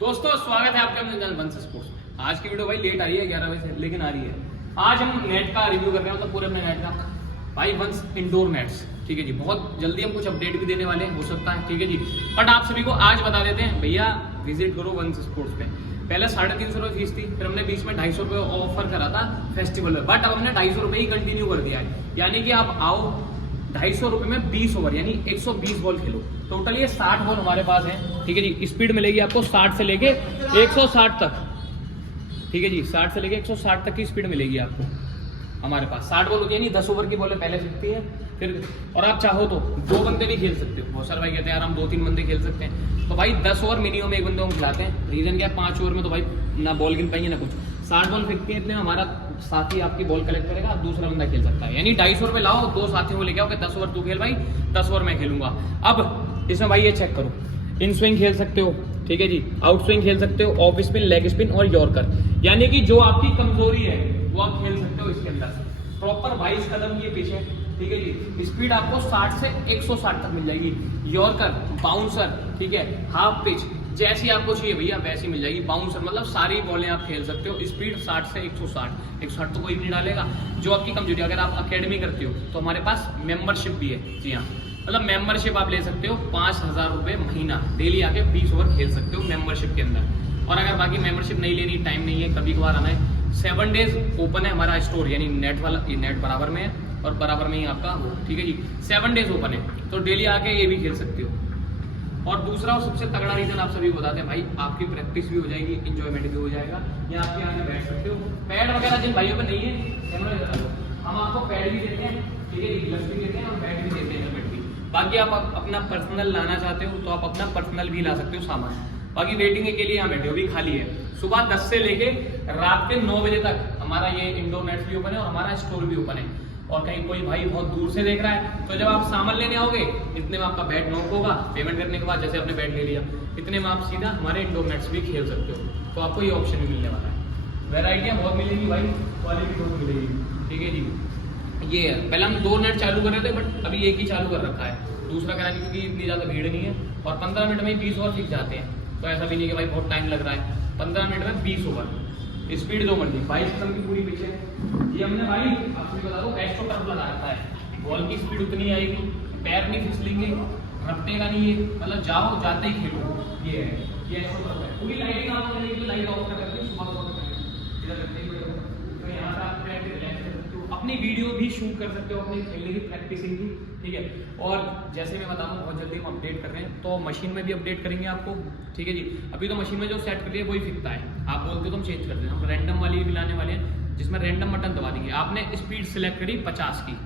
दोस्तों स्वागत है आपके अपने चैनल वंश स्पोर्ट्स। आज की वीडियो भाई लेट आ रही है 11 बजे से, लेकिन आ रही है। आज हम नेट का रिव्यू कर रहे हैं, तो पूरे अपने नेट का भाई वंश इंडोर नेट्स। ठीक है जी, बहुत जल्दी हम कुछ अपडेट भी देने वाले हैं, हो सकता है। ठीक है जी, बट आप सभी को आज बता देते हैं भैया विजिट करो वंश स्पोर्ट्स पे। पहले 350 रुपये फीस थी, फिर हमने बीच में 250 रुपये ऑफर करा था फेस्टिवल में, बट अब हमने 250 रुपये ही कंटिन्यू कर दिया है। यानी कि आप आओ 250 रुपये में 20 ओवर यानी 120 बॉल खेलो। टोटल ये 60 बॉल हमारे पास है। ठीक है जी, स्पीड मिलेगी आपको 60 से लेके 160 तक। ठीक है जी, 60 से लेके 160 तक की स्पीड मिलेगी आपको हमारे पास। 60 बॉल होती है, नहीं 10 ओवर की बॉलें पहले सीखती है फिर। और आप चाहो तो 2 बंदे भी खेल सकते हो। बहुत सारे भाई कहते हैं यार हम 2-3 बंदे खेल सकते हैं, तो भाई 10 ओवर मिनिमम एक बंदे को खिलाते हैं। रीजन क्या है, 5 ओवर में तो भाई ना बॉल गिन पाएंगे ना कुछ। 60 बॉल फेंकती है, इतने में हमारा साथी आपकी बॉल कलेक्ट करेगा, दूसरा बंदा खेल सकता है। यानी 250 रुपये लाओ, 2 साथियों को लेके आओ कि 10 ओवर तू खेल भाई, 10 ओवर मैं खेलूंगा। अब इसमें भाई ये चेक करो, इन स्विंग खेल सकते हो। ठीक है जी, आउट स्विंग खेल सकते हो, ऑफ स्पिन, लेग स्पिन और यॉर्कर। यानी कि जो आपकी कमजोरी है वो आप खेल सकते हो इसके अंदर। प्रॉपर 22 कदम ये पीछे। ठीक है जी, स्पीड आपको 60 से 160 तक मिल जाएगी। यॉर्कर, बाउंसर, ठीक है, हाफ पिच, जैसी आपको चाहिए भैया वैसी मिल जाएगी। बाउंसर मतलब सारी बॉलें आप खेल सकते हो। स्पीड 60 से 160, 160 तो कोई भी नहीं डालेगा। जो आपकी कमजोरी, अगर आप अकेडमी करते हो तो हमारे पास मेंबरशिप भी है। जी हाँ, मतलब मेंबरशिप आप ले सकते हो 5000 रुपये महीना, डेली आके 20 ओवर खेल सकते हो मेंबरशिप के अंदर। और अगर बाकी मेंबरशिप नहीं लेनी, टाइम नहीं है, कभी कभार आना है, 7 डेज ओपन है हमारा स्टोर। यानी नेट वाला, ये नेट बराबर में है और बराबर में ही आपका वो। ठीक है जी, 7 डेज ओपन है, तो डेली आके ये भी खेल सकते हो। और दूसरा और सबसे तगड़ा रीजन आप सभी को बताते हैं भाई, आपकी प्रैक्टिस भी हो जाएगी, इंजॉयमेंट भी हो जाएगा। या आपके आगे बैठ सकते हो। पैड वगैरह जिन भाइयों पे नहीं है, हम आपको पैड भी देते हैं। ठीक है, ग्लव्स भी देते हैं और पैड भी देते हैं हेलमेट भी। बाकी आप अपना पर्सनल लाना चाहते हो तो आप अपना पर्सनल भी ला सकते हो सामान। बाकी वेटिंग के लिए यहाँ बैठे हो भी खाली है। सुबह 10 से लेके रात के 9 बजे तक हमारा ये इंडोर नेट्स भी ओपन है और हमारा स्टोर भी ओपन है। और कहीं कोई भाई बहुत दूर से देख रहा है तो जब आप सामान लेने आओगे, इतने में आपका बैट नॉक होगा। पेमेंट करने के बाद जैसे आपने बैट ले लिया, इतने में आप सीधा हमारे इंडोर नेट्स भी खेल सकते हो। तो आपको ये ऑप्शन भी मिलने वाला है। वेराइटियाँ बहुत मिलेगी भाई, क्वालिटी बहुत मिलेगी। ठीक है जी, ये है। पहले हम 2 नेट चालू कर रहे थे, बट अभी एक ही चालू कर रखा है, दूसरा कराने क्योंकि इतनी ज़्यादा भीड़ नहीं है। और 15 मिनट में 20 ओवर सीख जाते हैं, तो ऐसा भी नहीं कि भाई बहुत टाइम लग रहा है। 15 मिनट में 20 ओवर, स्पीड जो मर्जी, 22 कदम की पूरी पीछे। ये हमने भाई आपको बता दो एस्ट्रो टर्फ लगा रखा है। बॉल की स्पीड उतनी आएगी, पैर नहीं फिसलेंगे, रपटेगा नहीं ये, मतलब जाओ जाते ही खेलो। ये है, ये एस्ट्रो टर्फ है। पूरी लाइटिंग ऑफ करने के लिए लाइट ऑफ कर करके सुबह इधर करते ही, तो यहाँ से आप रिलैक्स कर सकते हो, अपनी वीडियो भी शूट कर सकते हो, अपनी खेलने की प्रैक्टिसिंग की। ठीक है, और जैसे मैं बताऊँ बहुत जल्दी हम अपडेट कर रहे हैं, तो मशीन में भी अपडेट करेंगे आपको। ठीक है जी, अभी तो मशीन में जो सेट कर लिया वही फिरता है, आप बोलते हो तो हम चेंज कर दें। हम रैंडम वाली भी लाने वाले हैं, जिसमें रैंडम बटन दबा देंगे। आपने स्पीड सिलेक्ट करी 50 की,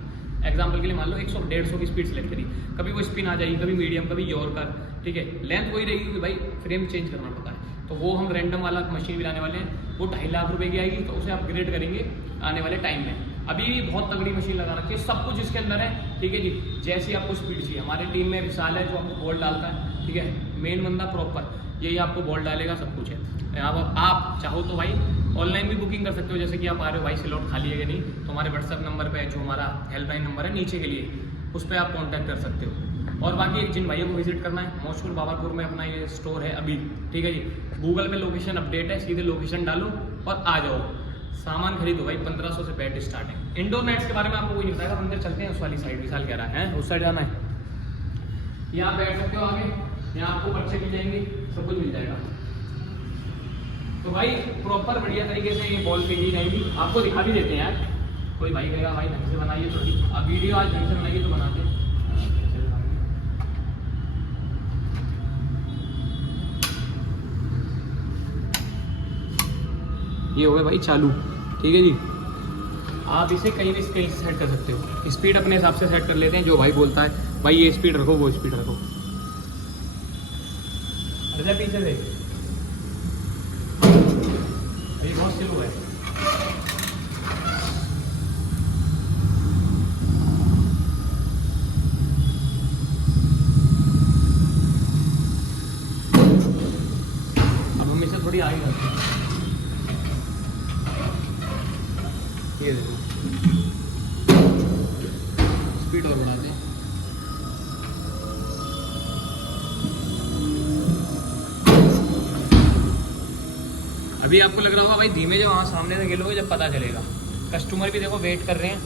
एग्जाम्पल के लिए मान लो 100-150 की स्पीड सेलेक्ट करी, कभी वो स्पिन आ जाएगी, कभी मीडियम, कभी यॉर्कर। ठीक है, लेंथ वही रहेगी क्योंकि भाई फ्रेम चेंज करना पड़ता है। तो वो हम रैंडम वाला मशीन भी लाने वाले हैं, वो 2.5 लाख रुपए की आएगी, तो उसे अपग्रेड करेंगे आने वाले टाइम में। अभी भी बहुत तगड़ी मशीन लगा रखी है, सब कुछ इसके अंदर है। ठीक है जी, जैसी आपको स्पीड चाहिए। हमारी टीम में विशाल है जो आपको बॉल डालता है। ठीक है, मेन बंदा प्रॉपर यही आपको बॉल डालेगा, सब कुछ है। आप चाहो तो भाई ऑनलाइन भी बुकिंग कर सकते हो, जैसे कि आप आ रहे हो भाई स्लॉट खाली है कि नहीं, तो हमारे व्हाट्सएप नंबर पे जो हमारा हेल्पलाइन नंबर है नीचे के लिए, उस पर आप कांटेक्ट कर सकते हो। और बाकी जिन भाइयों को विजिट करना है, मोशपुर बाबरपुर में अपना ये स्टोर है अभी। ठीक है जी, गूगल पे लोकेशन अपडेट है, सीधे लोकेशन डालो और आ जाओ, सामान खरीदो भाई। 1500 से बैट स्टार्ट है। इंडोर नेट्स के बारे में आपको कोई नहीं बताएगा, अंदर चलते हैं उस वाली साइड। विशाल कह रहा है उस साइड जाना है, यहाँ बैठ सकते हो आगे, यहाँ आपको बच्चे मिल जाएंगे, सब कुछ मिल जाएगा। तो भाई प्रॉपर बढ़िया तरीके से ये बॉल फेंकी जाएगी, आपको दिखा भी देते हैं यार। कोई भाई कहेगा भाई ढंग से बनाइए, तो अब वीडियो आज ढंग से बनाइए तो बनाते हैं। ये हो गया भाई चालू। ठीक है जी, आप इसे कहीं भी कहीं से सेट कर सकते हो। स्पीड अपने हिसाब से सेट कर लेते हैं, जो भाई बोलता है भाई ये स्पीड रखो, वो स्पीड रखो। अरे पीछे से ये बहुत स्लो है। अब हम इसे थोड़ी आगे करते हैं, ये देखो स्पीड और बढ़ाते हैं। अभी आपको लग रहा होगा भाई धीमे जब वहाँ सामने से खेलोगे जब पता चलेगा। कस्टमर भी देखो वेट कर रहे हैं,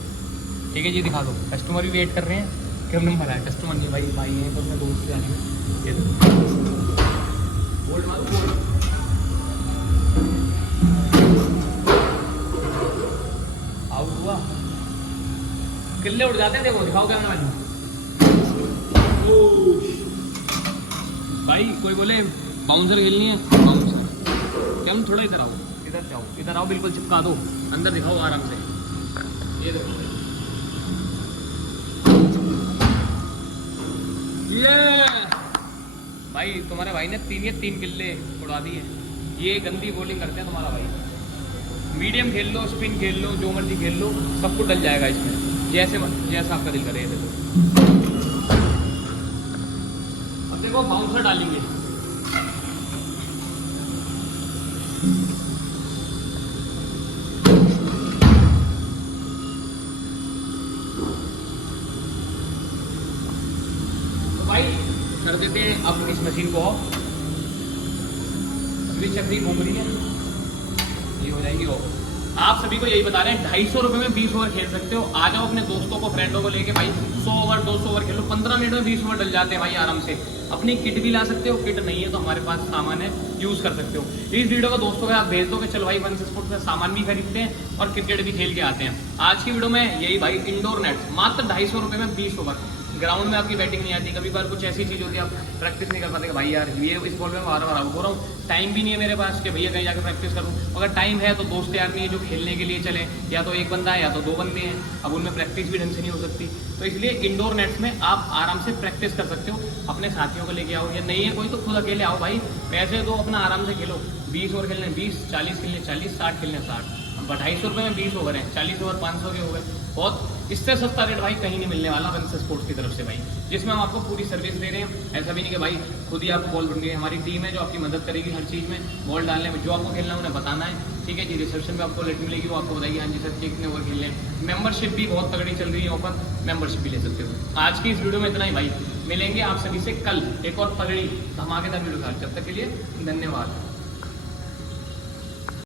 ठीक है जी दिखा दो, कस्टमर भी वेट कर रहे हैं। क्या नंबर है कस्टमर नहीं भाई, भाई हैं तो अपने दोस्त से जाने बोल्ट मारो बोल्ट। आउट हुआ, किल्ले उड़ जाते हैं देखो, दिखाओ कैमरा मैन। भाई कोई बोले बाउंसर खेलनी है, बाउंसर क्या, हम थोड़ा इधर आओ, इधर जाओ, इधर आओ, बिल्कुल चिपका दो, अंदर दिखाओ आराम से। ये देखो ये भाई तुम्हारे भाई ने तीन किल्ले उड़ा दिए। ये गंदी बॉलिंग करते हैं तुम्हारा भाई। मीडियम खेल लो, स्पिन खेल लो, जो मर्जी खेल लो, सब कुछ डल जाएगा इसमें, जैसा आपका दिल करे। देखो अब देखो बाउंसर डालेंगे। तो भाई कर देते हैं अब इस मशीन को ऑफ। अभी चक्री घूम रही है, ये हो जाएगी ऑफ। आप सभी को यही बता रहे हैं 250 रुपये में 20 ओवर खेल सकते हो। आ जाओ अपने दोस्तों को, फ्रेंडों को लेके भाई 100 ओवर 200 ओवर खेलो, 15 मिनट में 20 ओवर डल जाते हैं भाई आराम से। अपनी किट भी ला सकते हो, किट नहीं है तो हमारे पास सामान है, यूज कर सकते हो। इस वीडियो को दोस्तों को आप भेज दो कि चलो भाई वंस स्पोर्ट्स में सामान भी खरीदते हैं और क्रिकेट भी खेल के आते हैं। आज की वीडियो में यही भाई, इंडोर नेट मात्र 250 रुपये में 20 ओवर। ग्राउंड में आपकी बैटिंग नहीं आती, कभी बार कुछ ऐसी चीज़ होती है आप प्रैक्टिस नहीं कर पाते कि भाई यार ये इस बॉल में बार बार आउट हो रहा हूँ, टाइम भी नहीं है मेरे पास कि भैया कहीं जाकर प्रैक्टिस करूँ। अगर टाइम है तो दोस्त यार नहीं है जो खेलने के लिए चले, या तो एक बंदा है या तो 2 बंदे हैं, अब उनमें प्रैक्टिस भी ढंग से नहीं हो सकती। तो इसलिए इंडोर नेट्स में आप आराम से प्रैक्टिस कर सकते हो। अपने साथियों को लेके आओ, या नहीं है कोई तो खुद अकेले आओ भाई, पैसे दो अपना आराम से खेलो। 20 ओवर खेलने 20, 40 खेलने 40, 60 खेलने 60। 250 रुपये में 20 ओवर हैं, 40 ओवर 500 के हो गए। बहुत इससे सस्ता रेट भाई कहीं नहीं मिलने वाला वंस स्पोर्ट्स की तरफ से भाई, जिसमें हम आपको पूरी सर्विस दे रहे हैं। ऐसा भी नहीं कि भाई खुद ही आपको बॉल ढूंढनी है, हमारी टीम है जो आपकी मदद करेगी हर चीज़ में, बॉल डालने में। जो आपको खेलना है उन्हें बताना है, ठीक है जी। रिसेप्शन में आपको लेट मिलेगी, वो आपको बताएगी हाँ जी सर कितने ओवर खेलने हैं। मेंबरशिप भी बहुत तगड़ी चल रही है ऑफर, मेंबरशिप भी ले सकते हो। आज की इस वीडियो में इतना ही भाई, मिलेंगे आप सभी से कल एक और तगड़ी धमाकेदार वीडियो के साथ। जब तक के लिए धन्यवाद।